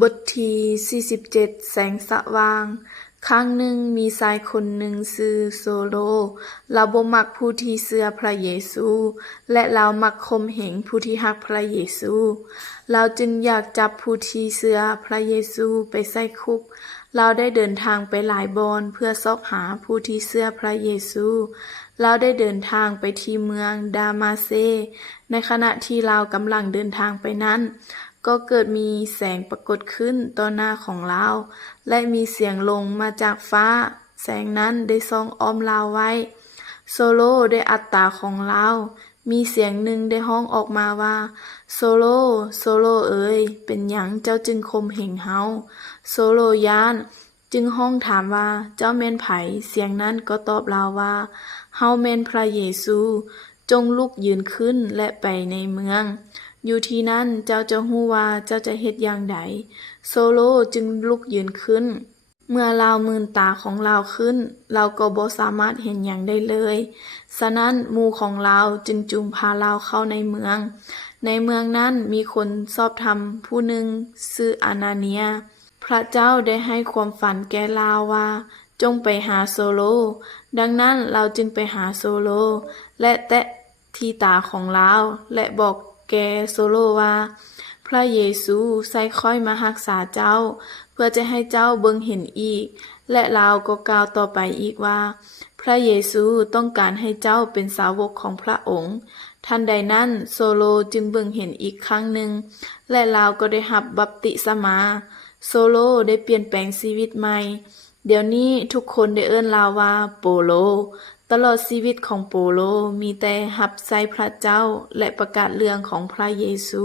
บทที่47แสงสว่างครั้งหนึ่งมีชายคนหนึ่งชื่อโซโลเราบ่มักผู้ที่เชื่อพระเยซูและเรามักข่มเหงผู้ที่รักพระเยซูเราจึงอยากจับผู้ที่เชื่อพระเยซูไปใส่คุกเราได้เดินทางไปหลายบอนเพื่อซอกหาผู้ที่เชื่อพระเยซูเราได้เดินทางไปที่เมืองดามาเซในขณะที่เรากำลังเดินทางไปนั้นก็เกิดมีแสงปรากฏขึ้นต่อหน้าของเราและมีเสียงลงมาจากฟ้าแสงนั้นได้ส่องอ้อมเราไว้โซโลได้อัตตาของเรามีเสียงหนึ่งได้ห้องออกมาว่าโซโลโซโลเอ๋ยเป็นหยังเจ้าจึงข่มเหงเฮาโซโลย้านจึงห้องถามว่าเจ้าแม่นไผเสียงนั้นก็ตอบเราว่าเฮาแม่นพระเยซูจงลุกยืนขึ้นและไปในเมืองอยู่ที่นั้นเจ้าจะฮู้ว่าเจ้าจะเฮ็ดอย่างใดโซโลจึงลุกยืนขึ้นเมื่อลาวมืนตาของเราขึ้นเราก็บ่สามารถเห็นหยังได้เลยฉะนั้นหมู่ของเราจึงจูงพาเราเข้าในเมืองนั้นมีคนสอบธรรมผู้หนึ่งชื่ออานาเนียพระเจ้าได้ให้ความฝันแก่เราว่าจงไปหาโซโลดังนั้นเราจึงไปหาโซโลและแตะที่ตาของเราและบอกแก่โซโลว่าพระเยซูใส่ค่อยมารักษาเจ้าเพื่อจะให้เจ้าเบิ่งเห็นอีกและเราก็กล่าวต่อไปอีกว่าพระเยซูต้องการให้เจ้าเป็นสาวกของพระองค์ทันใดนั้นโซโลจึงเบิ่งเห็นอีกครั้งหนึ่งและเราก็ได้รับบัพติศมาโซโลได้เปลี่ยนแปลงชีวิตใหม่เดี๋ยวนี้ทุกคนได้เอิ้นเราว่าโปโลตลอดชีวิตของโปโลมีแต่รับใช้พระเจ้าและประกาศเรื่องของพระเยซู